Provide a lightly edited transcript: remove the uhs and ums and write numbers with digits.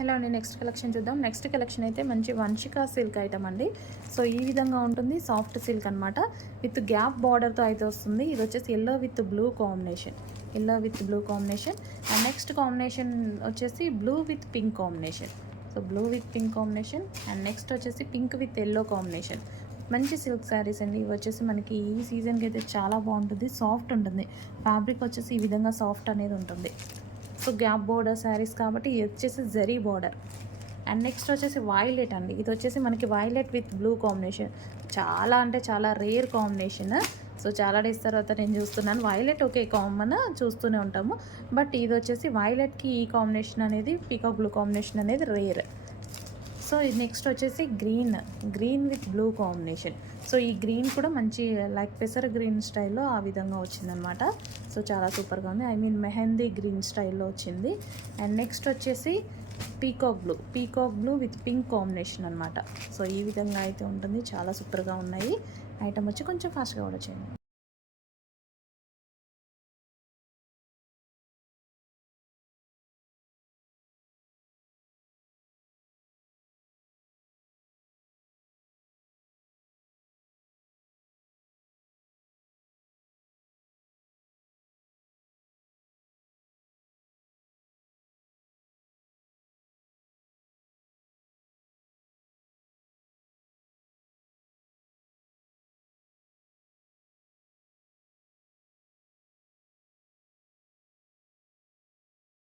Hello అండి, next collection చూద్దాం. Next collection అయితే మంచి వంశికా సిల్క్ ఐటమ్ అండి. సో ఈ విధంగా ఉంటుంది, సాఫ్ట్ సిల్క్ అనమాట. విత్ గ్యాప్ బార్డర్తో అయితే వస్తుంది. ఇది వచ్చేసి yellow with blue combination, and next combination వచ్చేసి blue with pink combination. So blue with pink combination, and next వచ్చేసి పింక్ విత్ ఎల్లో కాంబినేషన్. మంచి సిల్క్ శారీస్ అండి. ఇవి వచ్చేసి మనకి ఈ సీజన్కి అయితే చాలా బాగుంటుంది, సాఫ్ట్ ఉంటుంది. ఫ్యాబ్రిక్ వచ్చేసి ఈ విధంగా సాఫ్ట్ అనేది ఉంటుంది. సో గ్యాప్ బోర్డర్ శారీస్ కాబట్టి ఇది వచ్చేసి జరీ బార్డర్. అండ్ నెక్స్ట్ వచ్చేసి వైలెట్ అండి. ఇది వచ్చేసి మనకి వైలెట్ విత్ బ్లూ కాంబినేషన్. చాలా అంటే చాలా రేర్ కాంబినేషన్. సో చాలా డేస్ తర్వాత నేను చూస్తున్నాను. వైలెట్ ఓకే కామన్ చూస్తూనే ఉంటాము, బట్ ఇది వచ్చేసి వైలెట్కి ఈ కాంబినేషన్ అనేది, పీకాక్ బ్లూ కాంబినేషన్ అనేది రేర్. సో నెక్స్ట్ వచ్చేసి green with blue combination. So ఈ గ్రీన్ కూడా మంచి లైక్ పెసర గ్రీన్ స్టైల్లో ఆ విధంగా వచ్చిందనమాట. సో చాలా సూపర్గా ఉంది. ఐ మీన్ మెహందీ గ్రీన్ స్టైల్లో వచ్చింది. అండ్ నెక్స్ట్ వచ్చేసి peacock blue with pink combination అనమాట. సో ఈ విధంగా అయితే ఉంటుంది. చాలా సూపర్గా ఉన్నాయి. ఐటమ్ వచ్చి కొంచెం ఫాస్ట్గా కూడా చేయండి.